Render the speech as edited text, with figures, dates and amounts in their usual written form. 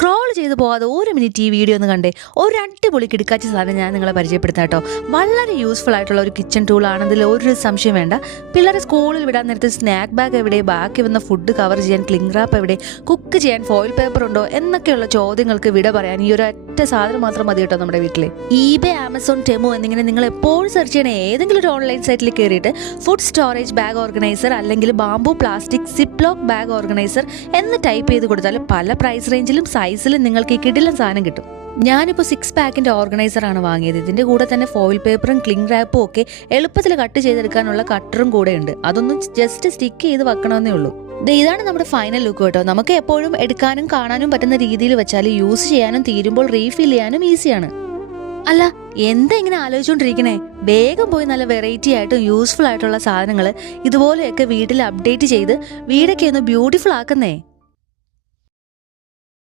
Scroll ചെയ്ത് പോകാതെ ഒരു മിനിറ്റ് ഈ വീഡിയോ ഒന്ന് കണ്ടേ. ഒരു അടിപൊളി കിടക്കാച്ച സാധനം ഞാൻ നിങ്ങളെ പരിചയപ്പെടുത്താം കേട്ടോ. വളരെ യൂസ്ഫുൾ ആയിട്ടുള്ള ഒരു കിച്ചൺ ടൂൾ ആണെന്നതിൽ ഒരു സംശയം വേണ്ട. പിള്ളേരെ സ്കൂളിൽ വിടാൻ നേരത്തെ സ്നാക്ക് ബാഗ് എവിടെ, ബാക്കി വന്ന ഫുഡ് കവർ ചെയ്യാൻ ക്ലിംഗ് റാപ്പ് എവിടെ, കുക്ക് ചെയ്യാൻ ഫോയിൽ പേപ്പർ ഉണ്ടോ എന്നൊക്കെയുള്ള ചോദ്യങ്ങൾക്ക് വിട പറയാൻ ഈ ഒരു ഒറ്റ സാധനം മാത്രം മതി കേട്ടോ നമ്മുടെ വീട്ടിൽ. ഈബേ, ആമസോൺ, ടെമോ എന്നിങ്ങനെ നിങ്ങൾ എപ്പോഴും സെർച്ച് ചെയ്യണ ഏതെങ്കിലും ഒരു ഓൺലൈൻ സൈറ്റിൽ കയറിയിട്ട് ഫുഡ് സ്റ്റോറേജ് ബാഗ് ഓർഗനൈസർ അല്ലെങ്കിൽ bamboo plastic zip lock bag organiser എന്ന് ടൈപ്പ് ചെയ്ത് കൊടുത്താൽ പല പ്രൈസ് റേഞ്ചിലും സൈസിലും നിങ്ങൾക്ക് ഈ കിടിലൻ സാധനം കിട്ടും. ഞാനിപ്പോൾ 6 പാക്കിൻ്റെ ഓർഗനൈസറാണ് വാങ്ങിയത്. ഇതിൻ്റെ കൂടെ തന്നെ ഫോയിൽ പേപ്പറും ക്ലിംഗ് റാപ്പും ഒക്കെ എളുപ്പത്തിൽ കട്ട് ചെയ്തെടുക്കാനുള്ള കട്ടറും കൂടെ ഉണ്ട്. അതൊന്നും ജസ്റ്റ് സ്റ്റിക്ക് ചെയ്ത് വെക്കണമെന്നേ ഉള്ളൂ. ഇതാണ് നമ്മുടെ ഫൈനൽ ലുക്ക് കേട്ടോ. നമുക്ക് എപ്പോഴും എടുക്കാനും കാണാനും പറ്റുന്ന രീതിയിൽ വെച്ചാൽ യൂസ് ചെയ്യാനും തീരുമ്പോൾ റീഫിൽ ചെയ്യാനും ഈസിയാണ്. അല്ല, എന്താ ഇങ്ങനെ ആലോചിച്ചുകൊണ്ടിരിക്കണേ? വേഗം പോയി നല്ല വെറൈറ്റി ആയിട്ടും യൂസ്ഫുൾ ആയിട്ടുള്ള സാധനങ്ങൾ ഇതുപോലെയൊക്കെ വീട്ടിൽ അപ്ഡേറ്റ് ചെയ്ത് വീടൊക്കെ ഒന്ന് ബ്യൂട്ടിഫുൾ ആക്കുന്നേ.